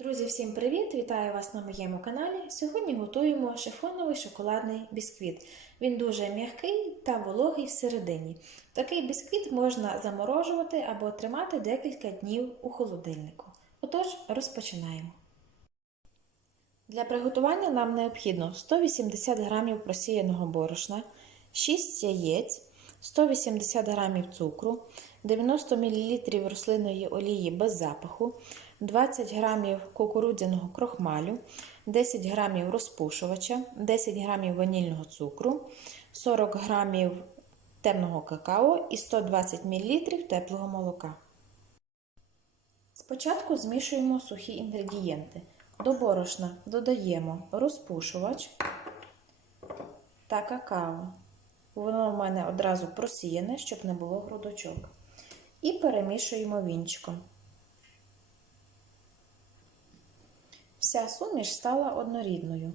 Друзі, всім привіт! Вітаю вас на моєму каналі. Сьогодні готуємо шифоновий шоколадний бісквіт. Він дуже м'який та вологий всередині. Такий бісквіт можна заморожувати або тримати декілька днів у холодильнику. Отож, розпочинаємо. Для приготування нам необхідно 180 г просіяного борошна, 6 яєць, 180 г цукру, 90 мл рослинної олії без запаху, 20 г кукурудзяного крохмалю, 10 г розпушувача, 10 г ванільного цукру, 40 г темного какао і 120 мл теплого молока. Спочатку змішуємо сухі інгредієнти. До борошна додаємо розпушувач та какао. Воно в мене одразу просіяне, щоб не було грудочок. І перемішуємо вінчиком. Вся суміш стала однорідною.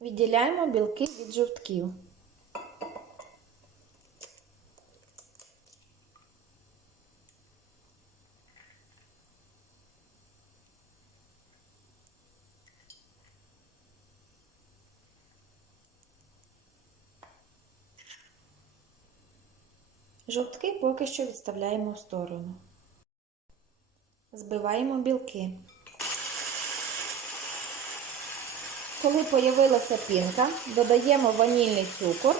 Відділяємо білки від жовтків. Жовтки поки що відставляємо в сторону. Збиваємо білки. Коли появилася пінка, додаємо ванільний цукор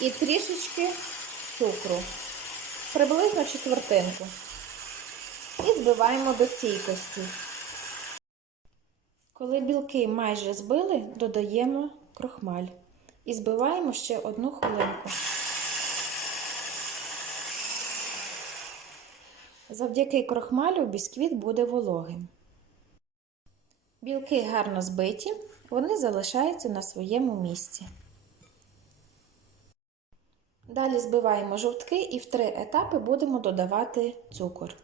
і трішечки цукру, приблизно четвертинку. І збиваємо до стійкості. Коли білки майже збили, додаємо крохмаль і збиваємо ще одну хвилинку. Завдяки крохмалю бісквіт буде вологим. Білки гарно збиті, вони залишаються на своєму місці. Далі збиваємо жовтки і в три етапи будемо додавати цукор.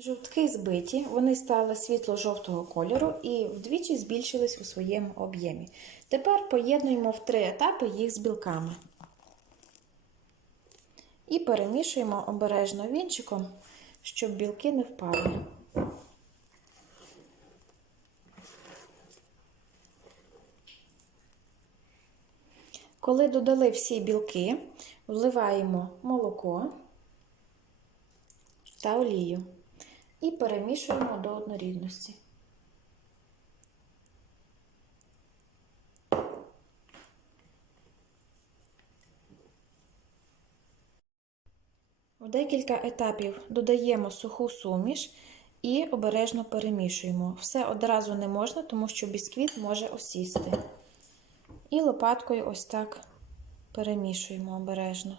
Жовтки збиті, вони стали світло-жовтого кольору і вдвічі збільшились у своєму об'ємі. Тепер поєднуємо в три етапи їх з білками. І перемішуємо обережно вінчиком, щоб білки не впали. Коли додали всі білки, вливаємо молоко та олію і перемішуємо до однорідності. В декілька етапів додаємо суху суміш і обережно перемішуємо. Все одразу не можна, тому що бісквіт може осісти. І лопаткою ось так перемішуємо обережно.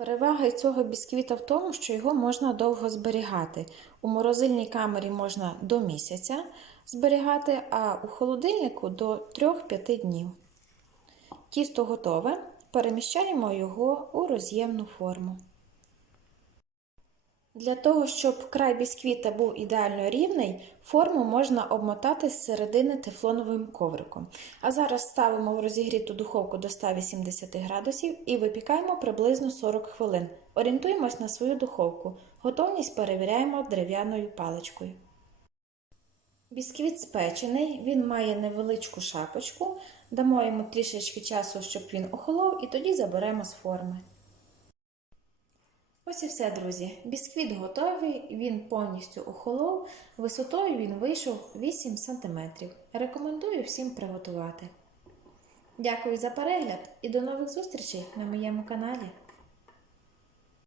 Перевага цього бісквіта в тому, що його можна довго зберігати. У морозильній камері можна до місяця зберігати, а у холодильнику до 3-5 днів. Тісто готове, переміщаємо його у роз'ємну форму. Для того, щоб край бісквіта був ідеально рівний, форму можна обмотати з середини тефлоновим ковриком. А зараз ставимо в розігріту духовку до 180 градусів і випікаємо приблизно 40 хвилин. Орієнтуємось на свою духовку. Готовність перевіряємо дерев'яною паличкою. Бісквіт спечений, він має невеличку шапочку. Дамо йому трішечки часу, щоб він охолов, і тоді заберемо з форми. Ось і все, друзі. Бісквіт готовий, він повністю охолов, висотою він вийшов 8 см. Рекомендую всім приготувати. Дякую за перегляд і до нових зустрічей на моєму каналі.